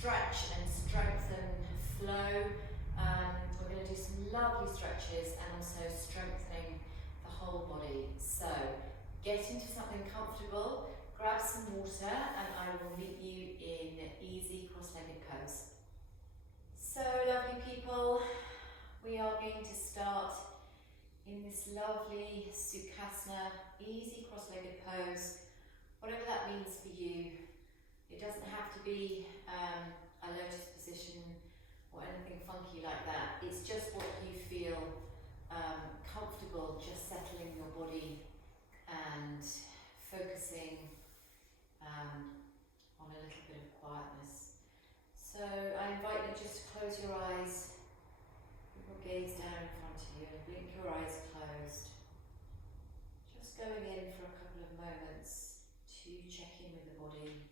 stretch and strengthen flow. We're going to do some lovely stretches and also strengthening the whole body. So get into something comfortable, grab some water, and I will meet you in easy cross-legged pose. So lovely people, we are going to start in this lovely Sukhasana, easy cross-legged pose, whatever that means for you. It doesn't have to be a lotus position or anything funky like that. It's just what you feel comfortable, just settling your body and focusing on a little bit of quietness. So I invite you just to close your eyes, put your gaze down in front of you and blink your eyes closed. Just going in for a couple of moments to check in with the body.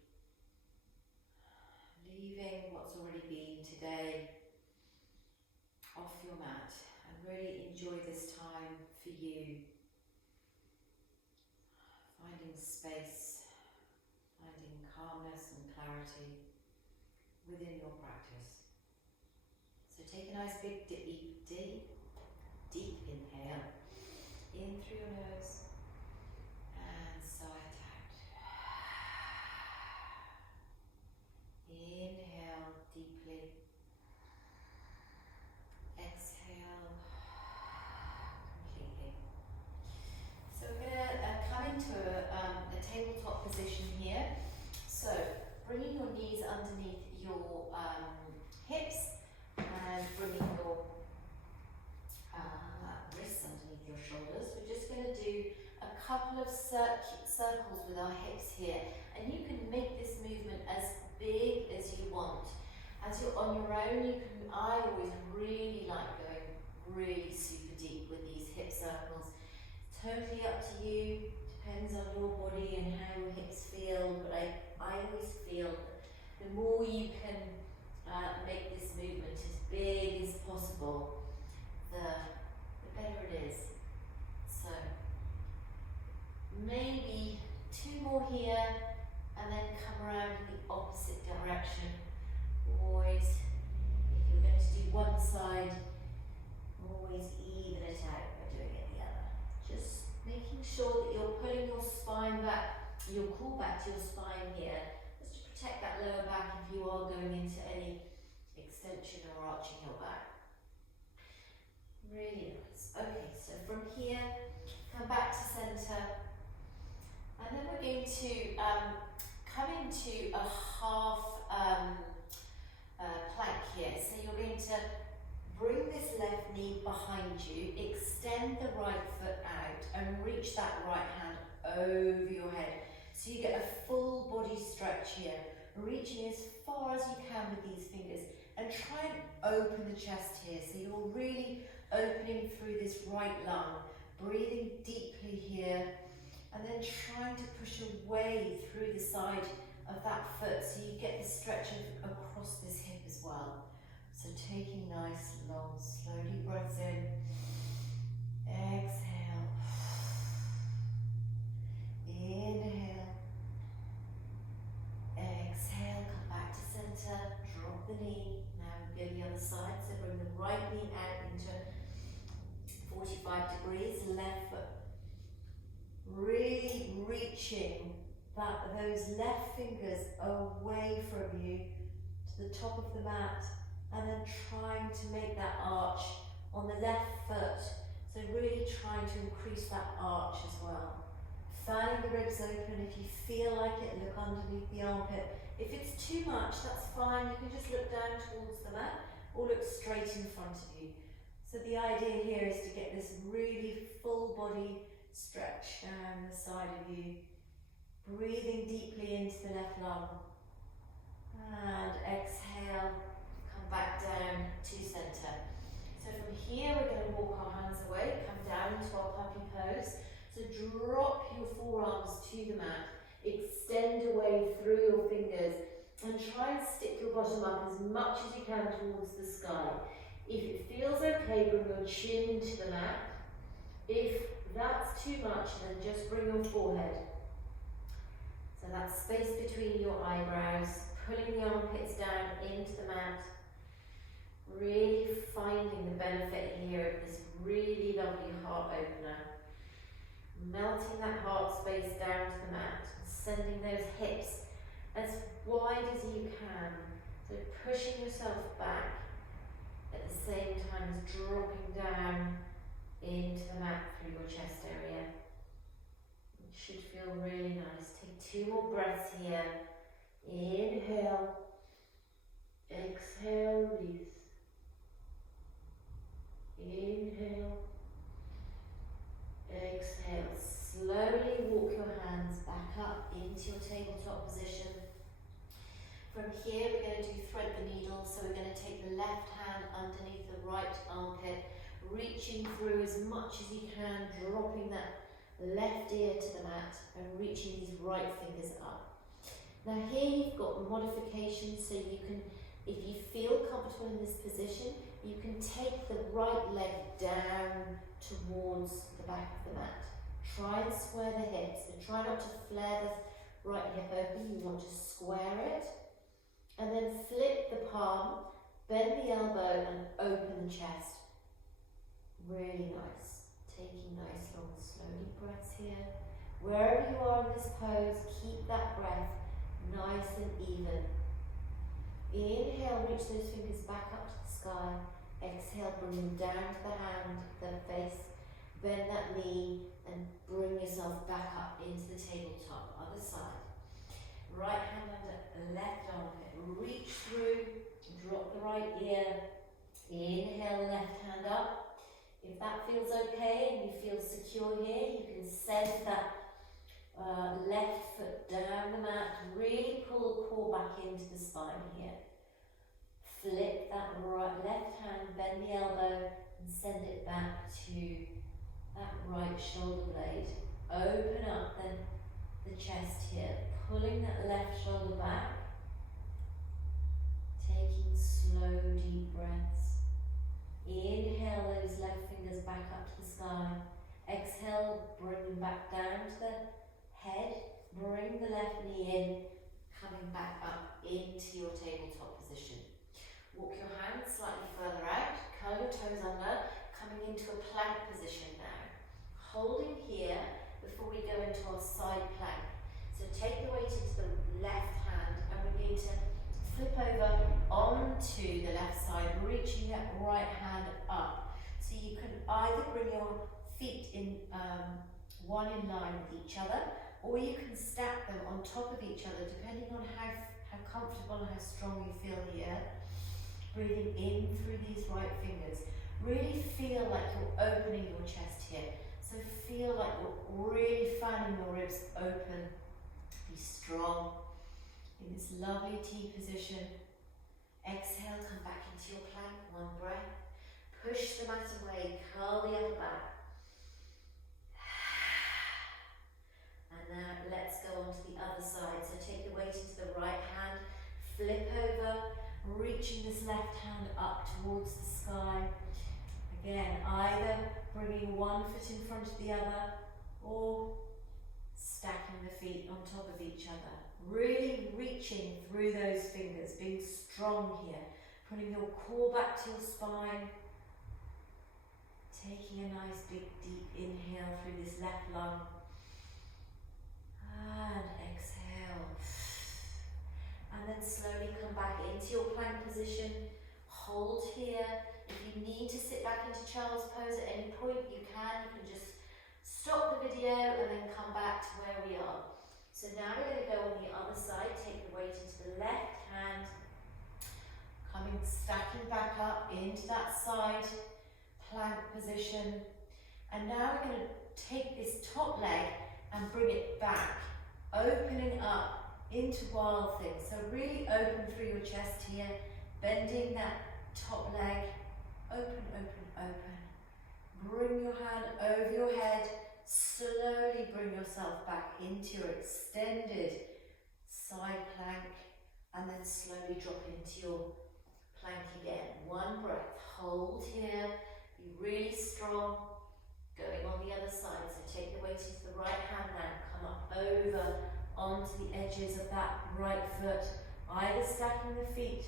Leaving what's already been today off your mat and really enjoy this time for you. Finding space, finding calmness and clarity within your practice. So take a nice big deep inhale in through your nose and sigh it out. Inhale deeply. Exhale completely. So we're going to come into a tabletop position here. So bringing your knees underneath your hips and bringing your wrists underneath your shoulders. We're just going to do a couple of circles with our hips here, and you can make this movement as big as you want. As you're on your own, I always really like going really super deep with these hip circles. Totally up to you, depends on your body and how your hips feel, but I always feel that the more you can make this movement as big as possible, the better it is. So maybe two more here, and then come around in the opposite direction. Always, if you're going to do one side, always even it out by doing it the other. Just making sure that you're pulling your spine back, your core back to your spine here, just to protect that lower back if you are going into any extension or arching your back. Really nice. Okay, so from here, come back to centre, and then we're going to come into a half plank here. So you're going to bring this left knee behind you, extend the right foot out and reach that right hand over your head. So you get a full body stretch here, reaching as far as you can with these fingers, and try and open the chest here. So you're really opening through this right lung, breathing deeply here, and then trying to push away through the side of that foot so you get the stretch across this hip as well. So taking nice, long, slow deep breaths in. Exhale. Inhale. Exhale, come back to center, drop the knee. Now go the other side, so bring the right knee out into 45 degrees, left foot. Really reaching those left fingers away from you to the top of the mat, and then trying to make that arch on the left foot. So really trying to increase that arch as well. Fanning the ribs open. If you feel like it, look underneath the armpit. If it's too much, that's fine. You can just look down towards the mat or look straight in front of you. So the idea here is to get this really full body stretch down the side of you. Breathing deeply into the left lung. And exhale, come back down to center. So from here, we're going to walk our hands away, come down into our puppy pose. So drop your forearms to the mat, extend away through your fingers, and try and stick your bottom up as much as you can towards the sky. If it feels okay, bring your chin to the mat. If that's too much, then just bring your forehead. So that space between your eyebrows, pulling the armpits down into the mat, really finding the benefit here of this really lovely heart opener. Melting that heart space down to the mat, sending those hips as wide as you can. So pushing yourself back at the same time as dropping down into the mat through your chest area. It should feel really nice. Take 2 more breaths here. Inhale, exhale, release. Inhale, exhale. Slowly walk your hands back up into your tabletop position. From here we're going to do thread the needle, so we're going to take the left hand underneath the right armpit, reaching through as much as you can, dropping that left ear to the mat and reaching these right fingers up. Now here you've got modifications, so you can, if you feel comfortable in this position, you can take the right leg down towards the back of the mat. Try and square the hips, and try not to flare the right hip open, you want to square it. And then flip the palm, bend the elbow and open the chest. Really nice. Taking nice long slowly breaths here. Wherever you are in this pose, keep that breath nice and even. Inhale, reach those fingers back up to the sky. Exhale, bring them down to the hand, the face. Bend that knee and bring yourself back up into the tabletop. Other side. Right hand under left armpit. Reach through, drop the right ear. Inhale, left hand up. If that feels okay and you feel secure here, you can send that left foot down the mat. Really pull the core back into the spine here. Flip that left hand, bend the elbow and send it back to that right shoulder blade. Open up then the chest here, pulling that left shoulder back. Taking slow, deep breaths. Inhale those left fingers back up to the sky. Exhale, bring them back down to the head. Bring the left knee in, coming back up into your tabletop position. Walk your hands slightly further out, curl your toes under, coming into a plank position now. Holding here before we go into our side plank. So take the weight into the left hand and we're going to flip over onto the left side, reaching that right hand up. So you can either bring your feet in one in line with each other, or you can stack them on top of each other, depending on how comfortable and how strong you feel here. Breathing in through these right fingers. Really feel like you're opening your chest here. So feel like you're really fanning your ribs open. Be strong in this lovely T position. Exhale, come back into your plank, 1 breath. Push the mat away, curl the upper back. And now let's go on to the other side. So take the weight into the right hand, flip over, reaching this left hand up towards the sky. Again, either bringing one foot in front of the other or stacking the feet on top of each other. Really reaching through those fingers, being strong here. Putting your core back to your spine. Taking a nice big deep inhale through this left lung. And exhale. And then slowly come back into your plank position. Hold here. If you need to sit back into child's pose at any point, you can. You can just stop the video and then come back to where we are. So now we're going to go on the other side. Take the weight into the left hand. Stacking back up into that side plank position. And now we're going to take this top leg and bring it back, opening up into Wild Thing. So really open through your chest here, bending that top leg, open, open, open. Bring your hand over your head, slowly bring yourself back into your extended side plank, and then slowly drop into your plank again. 1 breath, hold here, be really strong. Going on the other side, so take the weight into the right hand now, come up over onto the edges of that right foot, Either stacking the feet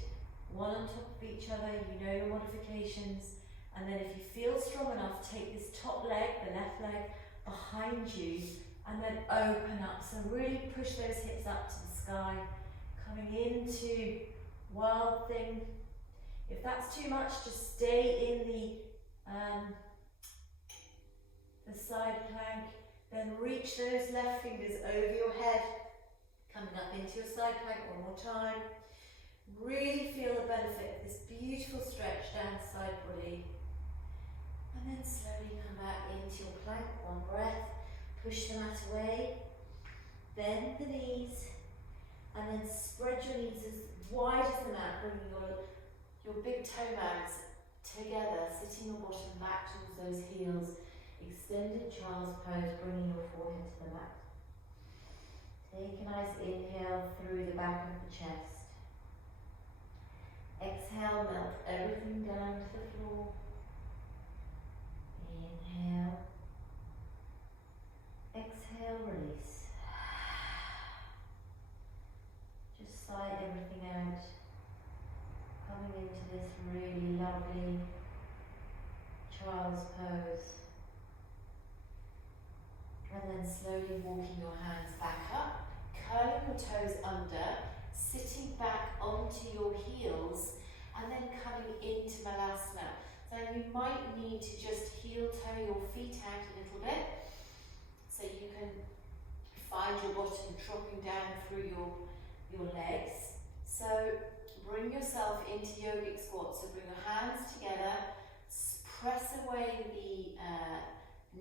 one on top of each other, you know your modifications, and then if you feel strong enough, take this top leg, the left leg, behind you, and then open up. So really push those hips up to the sky, coming into wild thing. If that's too much, just stay in the side plank. Then reach those left fingers over your head, coming up into your side plank one more time. Really feel the benefit of this beautiful stretch down the side body. And then slowly come back into your plank, one breath. Push the mat away, bend the knees, and then spread your knees as wide as the mat, bringing your big toe mags together, sitting your bottom back towards those heels. Extended child's pose, bringing your forehead to the mat. Take a nice inhale through the back of the chest. Exhale, melt everything down to the floor. Inhale. Exhale, release. Just sigh everything out. Coming into this really lovely child's pose. And then slowly walking your hands back up, curling your toes under, sitting back onto your heels, and then coming into Malasana. Now you might need to just heel toe your feet out a little bit, so you can find your bottom dropping down through your legs. So bring yourself into yogic squat. So bring your hands together, press away the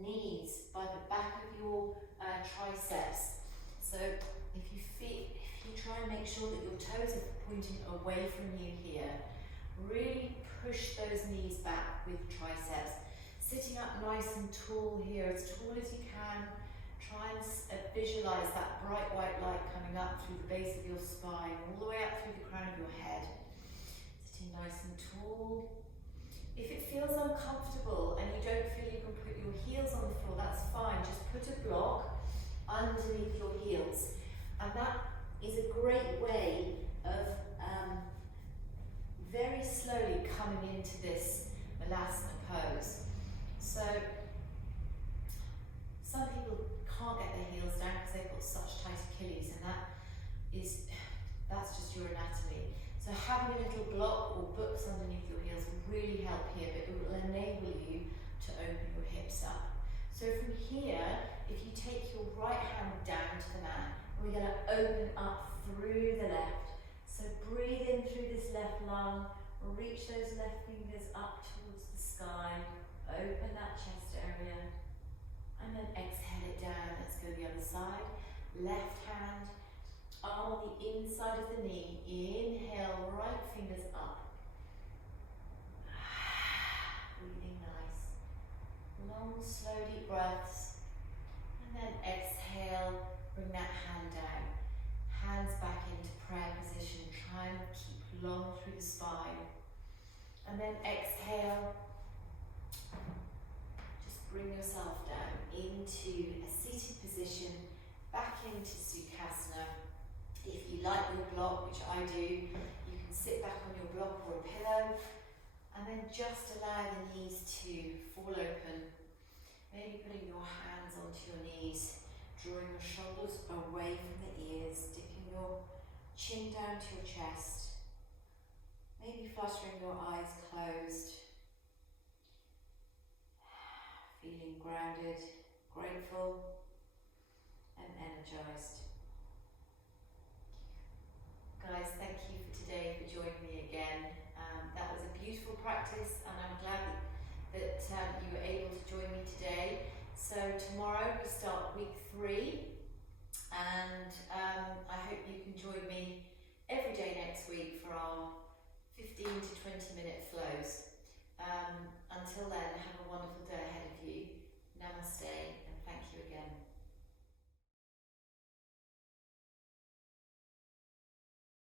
knees by the back of your triceps. So if you try and make sure that your toes are pointing away from you here, really push those knees back with triceps. Sitting up nice and tall here, as tall as you can. Try and visualize that bright white light coming up through the base of your spine, all the way up through the crown of your head. Sitting nice and tall. If it feels uncomfortable and you don't feel you can put your heels on the floor, that's fine. Just put a block underneath your heels. And that is a great way of very slowly coming into this Malasana pose. So some people can't get their heels down because they've got such tight Achilles, and that's just your anatomy. So having a little block or books underneath your heels will really help here, but it will enable you to open your hips up. So from here, if you take your right hand down to the mat, we're going to open up through the left. So breathe in through this left lung, reach those left fingers up towards the sky, open that chest area, and then exhale it down. Let's go the other side. Left hand, arm on the inside of the knee. Inhale, right fingers up. Breathing nice. Long, slow, deep breaths. And then exhale, bring that hand down. Hands back into prayer position. Try and keep long through the spine. And then exhale. Just bring yourself down into a seated position, back into Sukhasana. If you like your block, which I do, you can sit back on your block or a pillow, and then just allow the knees to fall open. Maybe putting your hands onto your knees, drawing your shoulders away from the ears, dipping your chin down to your chest. Maybe fluttering your eyes closed. Feeling grounded, grateful, and energized. Guys, thank you for today, for joining me again. That was a beautiful practice, and I'm glad that you were able to join me today. So tomorrow we start week 3.